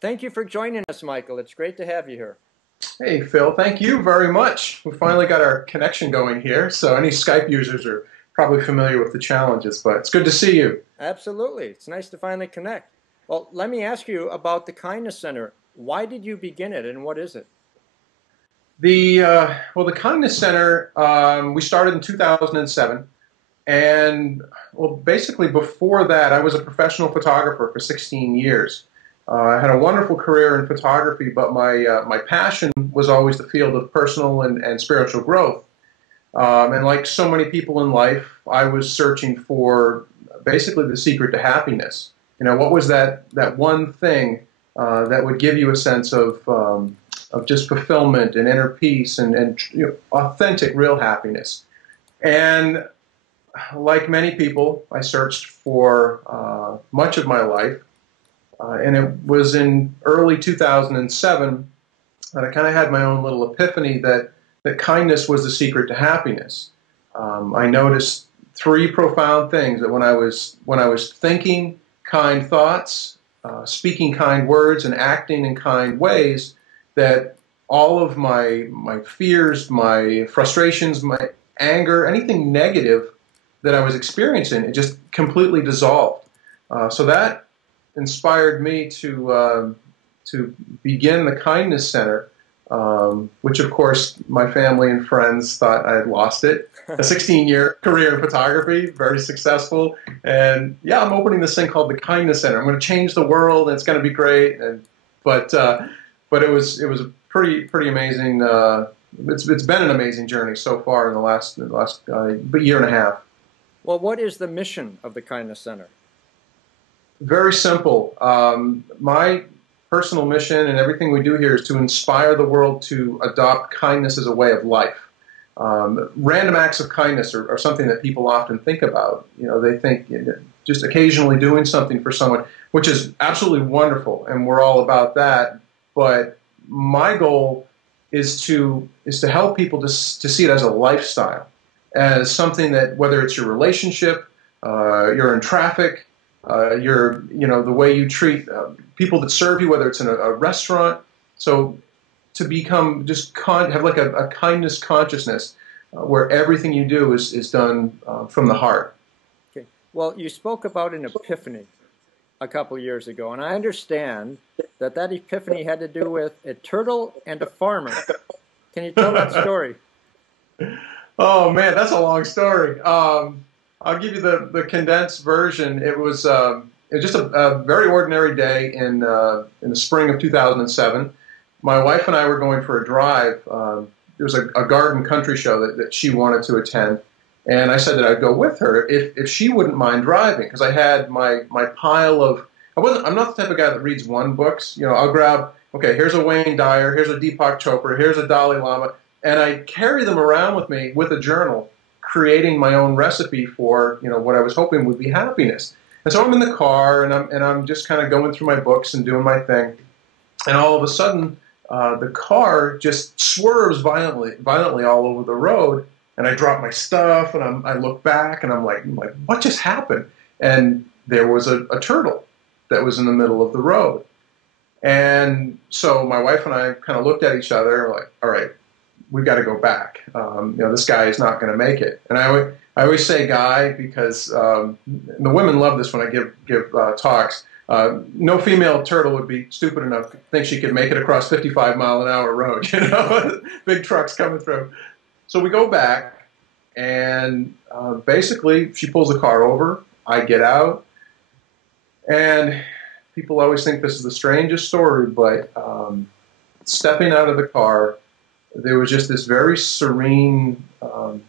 Thank you for joining us, Michael. It's great to have you here. Hey, Phil, thank you very much. We finally got our connection going here, so any Skype users are probably familiar with the challenges, but it's good to see you. Absolutely. It's nice to finally connect. Well, let me ask you about the Kindness Center. Why did you begin it, and what is it? The Kindness Center, we started in 2007, and well, basically before that, I was a professional photographer for 16 years. I had a wonderful career in photography, but my passion was always the field of personal and spiritual growth. And like so many people in life, I was searching for basically the secret to happiness. You know, what was that one thing that would give you a sense of just fulfillment and inner peace and authentic, real happiness. And like many people, I searched for much of my life. And it was in early 2007 that I kind of had my own little epiphany that kindness was the secret to happiness. I noticed three profound things: that when I was thinking kind thoughts, speaking kind words, and acting in kind ways, that all of my fears, my frustrations, my anger, anything negative that I was experiencing, it just completely dissolved. So that inspired me to begin the Kindness Center, which of course my family and friends thought I had lost it. A 16-year career in photography, very successful, and yeah, I'm opening this thing called the Kindness Center. I'm going to change the world, and it's going to be great. But it was a pretty amazing. It's been an amazing journey so far in the last year and a half. Well, what is the mission of the Kindness Center? Very simple. My personal mission and everything we do here is to inspire the world to adopt kindness as a way of life. Random acts of kindness are something that people often think about. You know, they think just occasionally doing something for someone, which is absolutely wonderful, and we're all about that. But my goal is to help people to see it as a lifestyle, as something that, whether it's your relationship, you're in traffic, the way you treat people that serve you, whether it's in a restaurant. So to become have like a kindness consciousness where everything you do is done from the heart. Okay. Well, you spoke about an epiphany a couple years ago, and I understand that epiphany had to do with a turtle and a farmer. Can you tell that story? Oh man, that's a long story. I'll give you the condensed version. It was just a very ordinary day in the spring of 2007. My wife and I were going for a drive. There was a garden country show that she wanted to attend, and I said that I'd go with her if she wouldn't mind driving, because I had my pile of. I'm not the type of guy that reads one books. You know, I'll grab, okay, here's a Wayne Dyer, here's a Deepak Chopra, here's a Dalai Lama, and I carry them around with me with a journal, creating my own recipe for what I was hoping would be happiness. And so I'm in the car, and I'm just kind of going through my books and doing my thing, and all of a sudden the car just swerves violently all over the road, and I drop my stuff, and I look back, and I'm like, what just happened? And there was a turtle that was in the middle of the road. And so my wife and I kind of looked at each other like, all right, we've got to go back. This guy is not going to make it. And I always say guy because the women love this when I give talks. No female turtle would be stupid enough to think she could make it across 55-mile-an-hour road, big trucks coming through. So we go back, and basically she pulls the car over. I get out, and people always think this is the strangest story, but stepping out of the car, there was just this very serene, it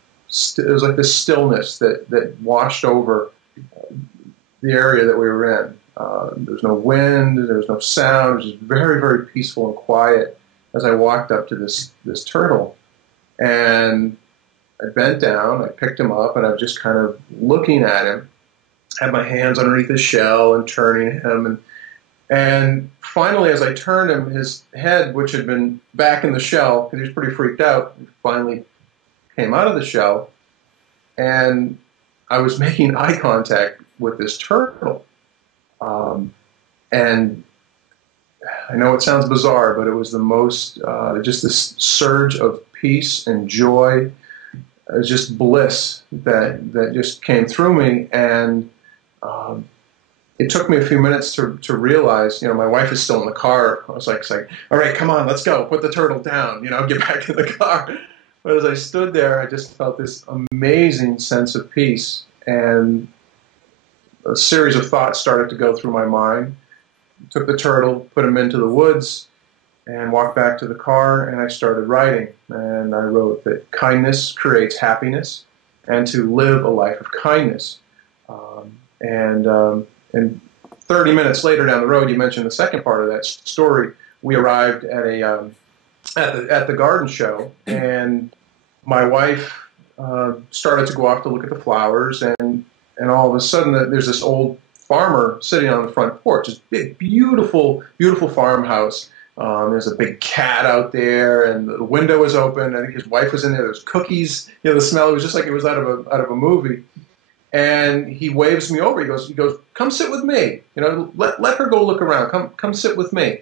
was like this stillness that washed over the area that we were in. There was no wind, there was no sound, it was just very, very peaceful and quiet as I walked up to this turtle. And I bent down, I picked him up, and I was just kind of looking at him, had my hands underneath his shell and turning him. And finally, as I turned him, his head, which had been back in the shell, because he was pretty freaked out, finally came out of the shell. And I was making eye contact with this turtle. And I know it sounds bizarre, but it was the most, just this surge of peace and joy, just bliss that just came through me. And it took me a few minutes to realize, my wife is still in the car. I was like, all right, come on, let's go. Put the turtle down, get back in the car. But as I stood there, I just felt this amazing sense of peace. And a series of thoughts started to go through my mind. Took the turtle, put him into the woods, and walked back to the car, and I started writing. And I wrote that kindness creates happiness, and to live a life of kindness. And 30 minutes later down the road, you mentioned the second part of that story. We arrived at at the garden show, and my wife started to go off to look at the flowers, and all of a sudden there's this old farmer sitting on the front porch. This big, beautiful, beautiful farmhouse. There's a big cat out there, and the window was open. I think his wife was in there. There's cookies. The smell was just like it was out of a movie. And he waves me over. He goes, come sit with me. Let her go look around. Come sit with me.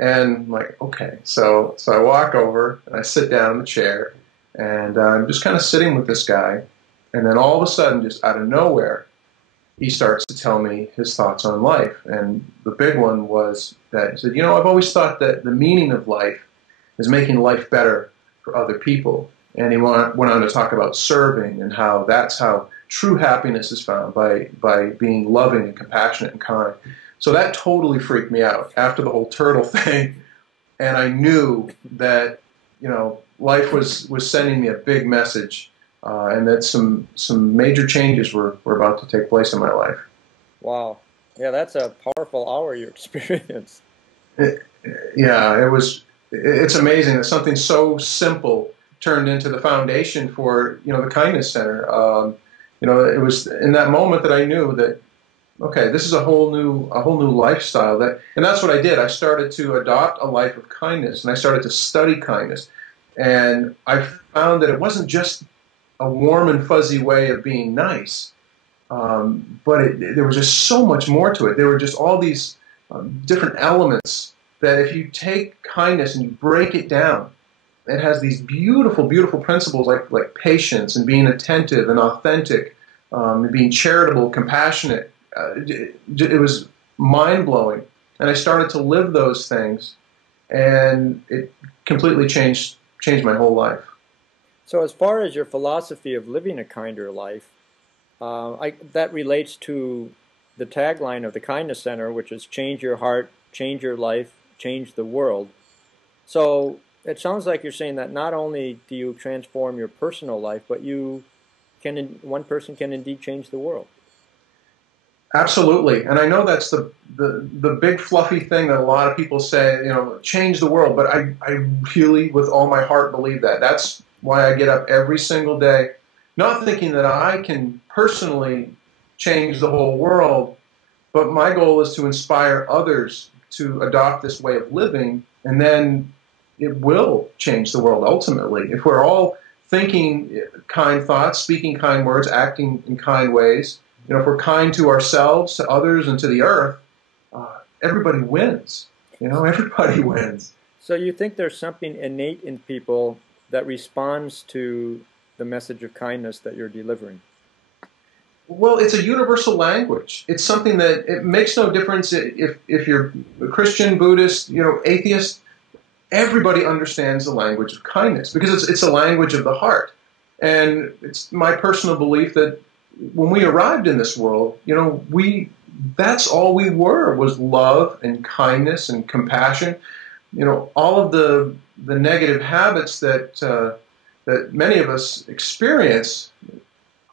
And I'm like, okay. So I walk over and I sit down in the chair, and I'm just kind of sitting with this guy. And then all of a sudden, just out of nowhere, he starts to tell me his thoughts on life. And the big one was that he said, I've always thought that the meaning of life is making life better for other people. And he went on to talk about serving and how that's how true happiness is found, by being loving and compassionate and kind. So that totally freaked me out after the whole turtle thing. And I knew that, life was sending me a big message, and that some major changes were about to take place in my life. Wow. Yeah, that's a powerful hour you experienced. It's amazing that something so simple turned into the foundation for, the Kindness Center. It was in that moment that I knew that, okay, this is a whole new lifestyle. And that's what I did. I started to adopt a life of kindness, and I started to study kindness. And I found that it wasn't just a warm and fuzzy way of being nice, but there was just so much more to it. There were just all these different elements that if you take kindness and you break it down, it has these beautiful, beautiful principles like patience and being attentive and authentic, and being charitable, compassionate. It was mind-blowing. And I started to live those things, and it completely changed my whole life. So as far as your philosophy of living a kinder life, that relates to the tagline of the Kindness Center, which is change your heart, change your life, change the world. So it sounds like you're saying that not only do you transform your personal life, but one person can indeed change the world. Absolutely. And I know that's the big fluffy thing that a lot of people say, change the world. But I really, with all my heart, believe that. That's why I get up every single day, not thinking that I can personally change the whole world, but my goal is to inspire others to adopt this way of living, and then it will change the world ultimately. If we're all thinking kind thoughts, speaking kind words, acting in kind ways, if we're kind to ourselves, to others, and to the earth, everybody wins. Everybody wins. So you think there's something innate in people that responds to the message of kindness that you're delivering? Well, it's a universal language. It's something that it makes no difference if you're a Christian, Buddhist, atheist. Everybody understands the language of kindness because it's a language of the heart. And it's my personal belief that when we arrived in this world, that's all we were, was love and kindness and compassion. All of the negative habits that many of us experience,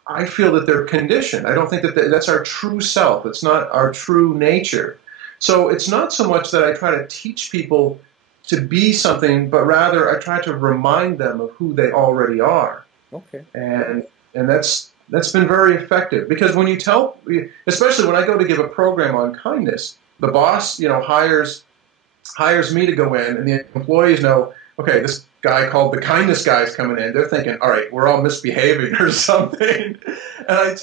I feel that they're conditioned. I don't think that's our true self. It's not our true nature. So it's not so much that I try to teach people to be something, but rather I try to remind them of who they already are. Okay. And that's been very effective, because when you tell, especially when I go to give a program on kindness, the boss, hires me to go in, and the employees know, okay, this guy called the kindness guy is coming in. They're thinking, all right, we're all misbehaving or something. And I